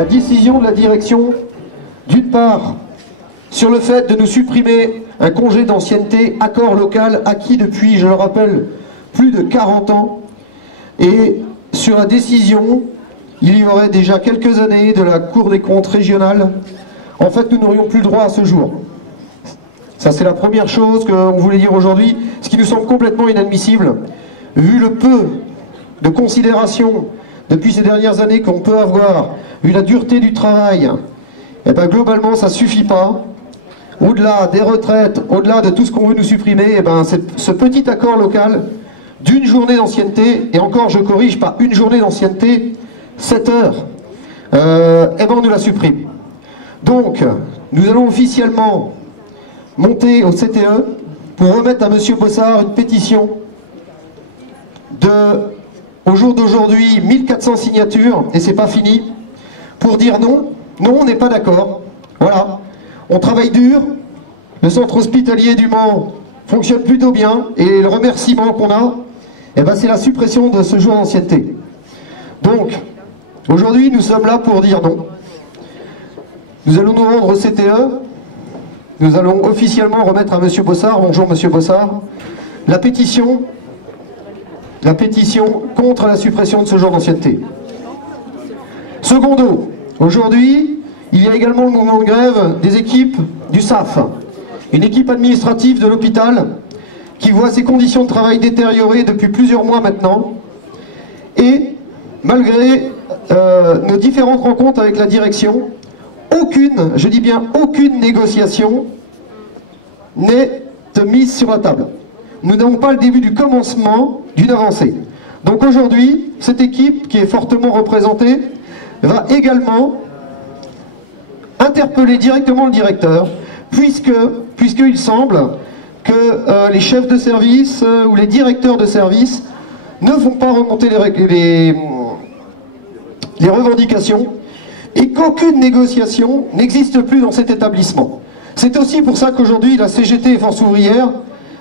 la décision de la direction, d'une part, sur le fait de nous supprimer un congé d'ancienneté, accord local acquis depuis, je le rappelle, plus de 40 ans, et sur la décision, il y aurait déjà quelques années, de la Cour des comptes régionale, en fait, nous n'aurions plus le droit à ce jour. Ça, c'est la première chose qu'on voulait dire aujourd'hui, ce qui nous semble complètement inadmissible, vu le peu de considération depuis ces dernières années qu'on peut avoir, vu la dureté du travail. Et bien, globalement, ça ne suffit pas. Au-delà des retraites, au-delà de tout ce qu'on veut nous supprimer, et ben, ce petit accord local d'une journée d'ancienneté, et encore, je corrige, pas une journée d'ancienneté, 7 heures, et ben, on nous la supprime. Donc, nous allons officiellement monter au CTE pour remettre à M. Bossard une pétition au jour d'aujourd'hui, 1400 signatures, et c'est pas fini, pour dire non, non, on n'est pas d'accord. Voilà, on travaille dur, le centre hospitalier du Mans fonctionne plutôt bien, et le remerciement qu'on a, eh ben, c'est la suppression de ce jour d'ancienneté. Donc, aujourd'hui, nous sommes là pour dire non. Nous allons nous rendre au CTE, nous allons officiellement remettre à M. Bossard, bonjour M. Bossard, la pétition contre la suppression de ce jour d'ancienneté. Secondo, aujourd'hui, il y a également le mouvement de grève des équipes du SAF, une équipe administrative de l'hôpital qui voit ses conditions de travail détériorées depuis plusieurs mois maintenant, et malgré nos différentes rencontres avec la direction, aucune, je dis bien aucune négociation n'est mise sur la table. Nous n'avons pas le début du commencement d'une avancée. Donc aujourd'hui, cette équipe qui est fortement représentée va également interpeller directement le directeur, puisqu'il semble que les chefs de service ou les directeurs de service ne font pas remonter les revendications, et qu'aucune négociation n'existe plus dans cet établissement. C'est aussi pour ça qu'aujourd'hui la CGT et Force ouvrière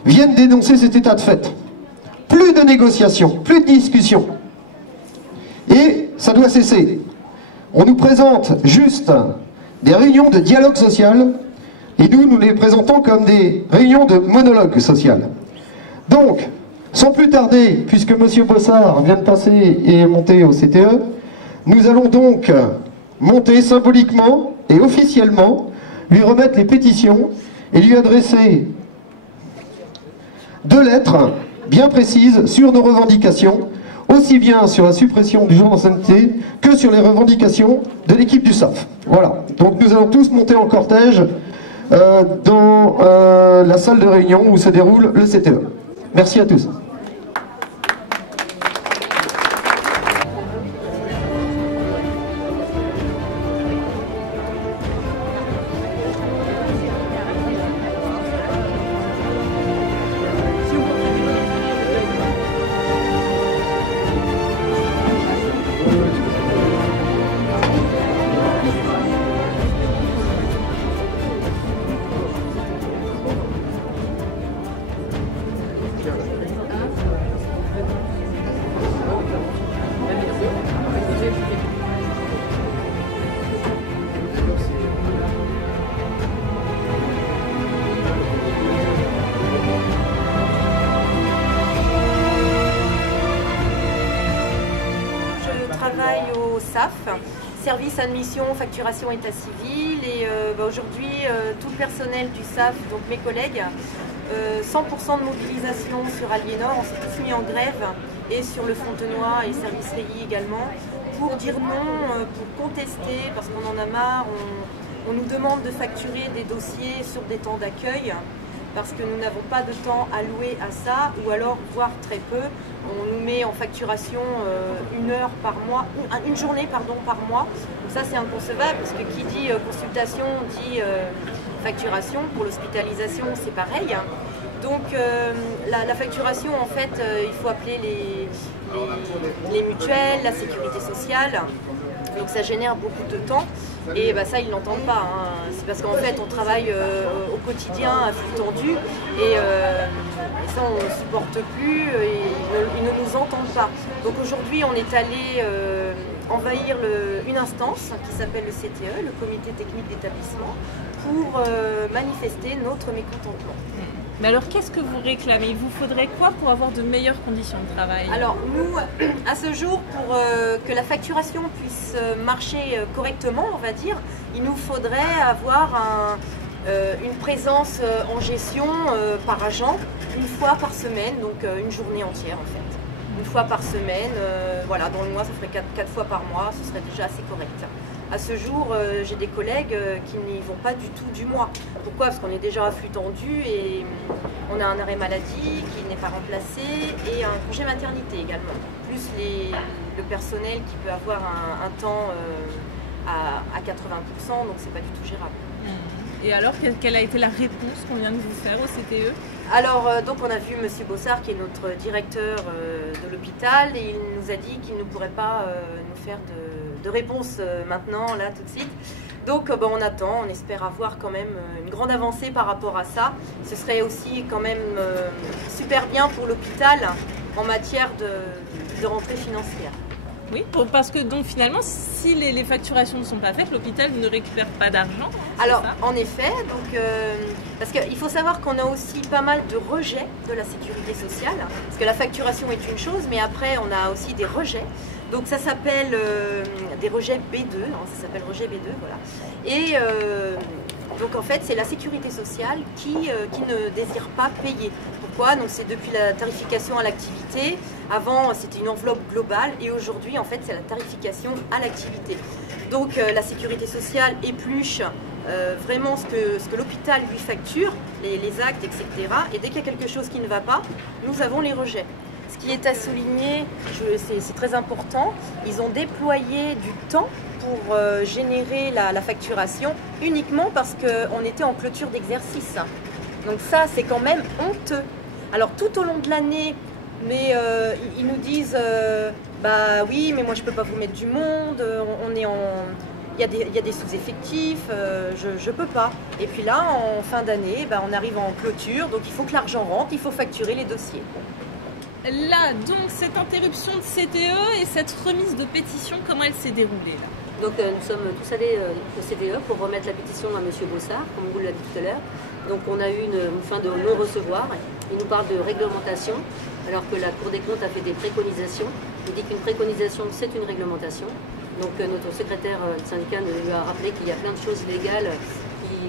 viennent dénoncer cet état de fait. Plus de négociations, plus de discussions. Et ça doit cesser. On nous présente juste des réunions de dialogue social, et nous les présentons comme des réunions de monologue social. Donc, sans plus tarder, puisque M. Bossard vient de passer et monter au CTE, nous allons donc monter symboliquement et officiellement, lui remettre les pétitions et lui adresser 2 lettres bien précises sur nos revendications, aussi bien sur la suppression du jour d'ancienneté que sur les revendications de l'équipe du SAF. Voilà, donc nous allons tous monter en cortège dans la salle de réunion où se déroule le CTE. Merci à tous. Au SAF, service admission, facturation, état civil, et aujourd'hui tout le personnel du SAF, donc mes collègues, 100% de mobilisation sur Aliénor, on s'est tous mis en grève, et sur le Fontenoy et service Réilly également, pour dire non, pour contester, parce qu'on en a marre, on nous demande de facturer des dossiers sur des temps d'accueil, parce que nous n'avons pas de temps alloué à ça, ou alors voire très peu. On nous met en facturation une journée par mois. Donc ça c'est inconcevable, parce que qui dit consultation dit facturation. Pour l'hospitalisation c'est pareil. Donc la facturation, en fait, il faut appeler les mutuelles, la sécurité sociale. Donc ça génère beaucoup de temps. Et bah, ça, ils n'entendent pas. Hein. C'est parce qu'en fait, on travaille au quotidien à flux tendu. Et ça, on ne supporte plus. Et ils ne nous entendent pas. Donc aujourd'hui, on est allé envahir une instance qui s'appelle le CTE, le Comité Technique d'Établissement, pour manifester notre mécontentement. Mais alors, qu'est-ce que vous réclamez? Il vous faudrait quoi pour avoir de meilleures conditions de travail? Alors, nous, à ce jour, pour que la facturation puisse marcher correctement, on va dire, il nous faudrait avoir une présence en gestion par agent une fois par semaine, donc une journée entière en fait. Une fois par semaine, voilà, dans le mois, ça ferait 4 fois par mois, ce serait déjà assez correct. À ce jour, j'ai des collègues qui n'y vont pas du tout du mois. Pourquoi? Parce qu'on est déjà à flux tendu et on a un arrêt maladie qui n'est pas remplacé et un congé maternité également. Plus le personnel qui peut avoir un temps à 80%, donc c'est pas du tout gérable. Et alors, quelle a été la réponse qu'on vient de vous faire au CTE? Alors, donc on a vu M. Bossard, qui est notre directeur de l'hôpital, et il nous a dit qu'il ne pourrait pas nous faire de réponse maintenant, là, tout de suite. Donc, on attend, on espère avoir quand même une grande avancée par rapport à ça. Ce serait aussi quand même super bien pour l'hôpital en matière de rentrée financière. Oui, parce que donc finalement, si les facturations ne sont pas faites, l'hôpital ne récupère pas d'argent. Alors, en effet, donc, parce qu'il faut savoir qu'on a aussi pas mal de rejets de la sécurité sociale, parce que la facturation est une chose, mais après, on a aussi des rejets. Donc, ça s'appelle des rejets B2, hein, ça s'appelle rejet B2, voilà. Et donc, en fait, c'est la sécurité sociale qui ne désire pas payer. Pourquoi? Donc, c'est depuis la tarification à l'activité. Avant, c'était une enveloppe globale et aujourd'hui, en fait, c'est la tarification à l'activité. Donc, la sécurité sociale épluche vraiment ce que l'hôpital lui facture, les actes, etc. Et dès qu'il y a quelque chose qui ne va pas, nous avons les rejets. Ce qui est à souligner, c'est très important, ils ont déployé du temps pour générer la facturation uniquement parce qu'on était en clôture d'exercice. Donc ça, c'est quand même honteux. Alors tout au long de l'année, mais ils nous disent bah oui, mais moi je peux pas vous mettre du monde, il y a des sous-effectifs, je peux pas. Et puis là, en fin d'année, on arrive en clôture, donc il faut que l'argent rentre, il faut facturer les dossiers. Là, donc, cette interruption de CTE et cette remise de pétition, comment elle s'est déroulée là? Donc nous sommes tous allés au CTE pour remettre la pétition à M. Bossard, comme vous l'avez dit tout à l'heure. Donc on a eu une fin de non-recevoir. Il nous parle de réglementation, alors que la Cour des comptes a fait des préconisations. Il dit qu'une préconisation, c'est une réglementation. Donc notre secrétaire du syndicat lui a rappelé qu'il y a plein de choses légales,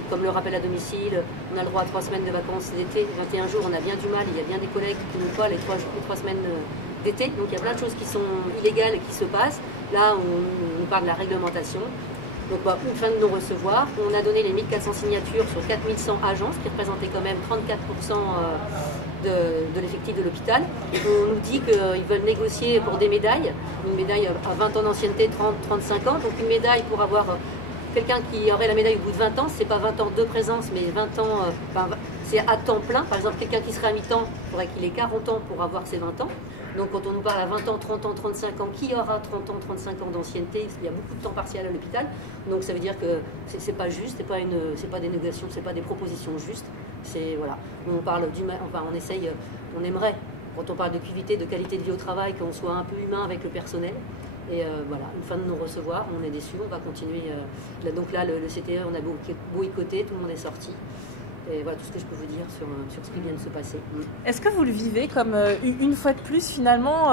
comme le rappel à domicile, on a le droit à 3 semaines de vacances d'été, 21 jours, on a bien du mal, il y a bien des collègues qui n'ont pas les 3 semaines d'été, donc il y a plein de choses qui sont illégales et qui se passent. Là, on parle de la réglementation. Donc, une fin de non-recevoir. On a donné les 1400 signatures sur 4100 agences, qui représentaient quand même 34% de l'effectif de l'hôpital. On nous dit qu'ils veulent négocier pour des médailles. Une médaille à 20 ans d'ancienneté, 30-35 ans. Donc, une médaille pour avoir quelqu'un qui aurait la médaille au bout de 20 ans, c'est pas 20 ans de présence, mais 20 ans, c'est à temps plein. Par exemple, quelqu'un qui serait à mi-temps, il faudrait qu'il ait 40 ans pour avoir ses 20 ans. Donc quand on nous parle à 20 ans, 30 ans, 35 ans, qui aura 30 ans, 35 ans d'ancienneté? Il y a beaucoup de temps partiel à l'hôpital. Donc ça veut dire que c'est pas juste, c'est pas des négociations, c'est pas des propositions justes. C'est voilà. On parle on essaye, on aimerait, quand on parle de QVT, de qualité de vie au travail, qu'on soit un peu humain avec le personnel. Et voilà, une fin de non-recevoir, on est déçus, on va continuer. Donc là, le CTE, on a boycotté, tout le monde est sorti. Et voilà tout ce que je peux vous dire sur ce qui vient de se passer. Est-ce que vous le vivez comme, une fois de plus, finalement,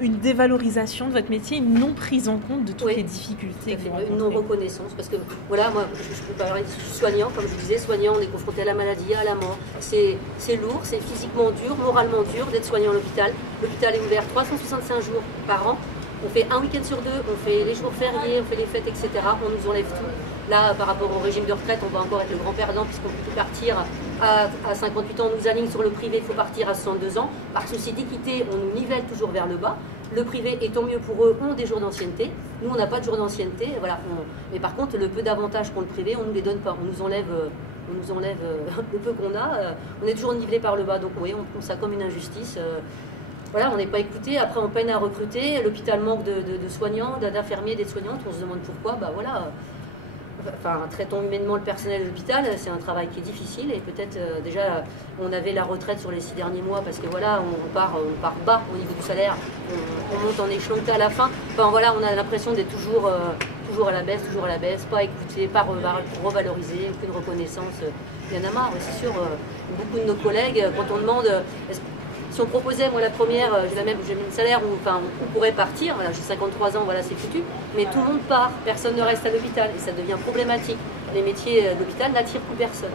une dévalorisation de votre métier, une non-prise en compte de toutes les difficultés que vous rencontrez? Une non-reconnaissance, parce que voilà, moi, je peux parler de soignant, comme je vous disais, soignant, on est confronté à la maladie, à la mort. C'est lourd, c'est physiquement dur, moralement dur d'être soignant à l'hôpital. L'hôpital est ouvert 365 jours par an. On fait un week-end sur 2, on fait les jours fériés, on fait les fêtes, etc. On nous enlève tout. Là, par rapport au régime de retraite, on va encore être le grand perdant puisqu'on peut partir à 58 ans, on nous aligne sur le privé, il faut partir à 62 ans. Par souci d'équité, on nous nivelle toujours vers le bas. Le privé, et tant mieux pour eux, ont des jours d'ancienneté. Nous, on n'a pas de jours d'ancienneté. Voilà, mais par contre, le peu d'avantages qu'ont le privé, on ne nous les donne pas. On nous enlève le peu qu'on a. On est toujours nivelé par le bas. Donc oui, on prend ça comme une injustice. Voilà, on n'est pas écouté. Après, on peine à recruter. L'hôpital manque de soignants, d'infirmiers, d'aides-soignantes. On se demande pourquoi. Bah voilà. traitons humainement le personnel de l'hôpital, c'est un travail qui est difficile et peut-être déjà on avait la retraite sur les 6 derniers mois parce que voilà, on part bas au niveau du salaire, on monte en échelon à la fin. Enfin voilà, on a l'impression d'être toujours à la baisse, pas écouté, pas revalorisé, aucune reconnaissance. Il y en a marre, c'est sûr. Beaucoup de nos collègues, quand on demande, si on proposait, moi la première, j'ai le même salaire, on pourrait partir, voilà, j'ai 53 ans, voilà, c'est foutu, mais tout le monde part, personne ne reste à l'hôpital et ça devient problématique. Les métiers d'hôpital n'attirent plus personne.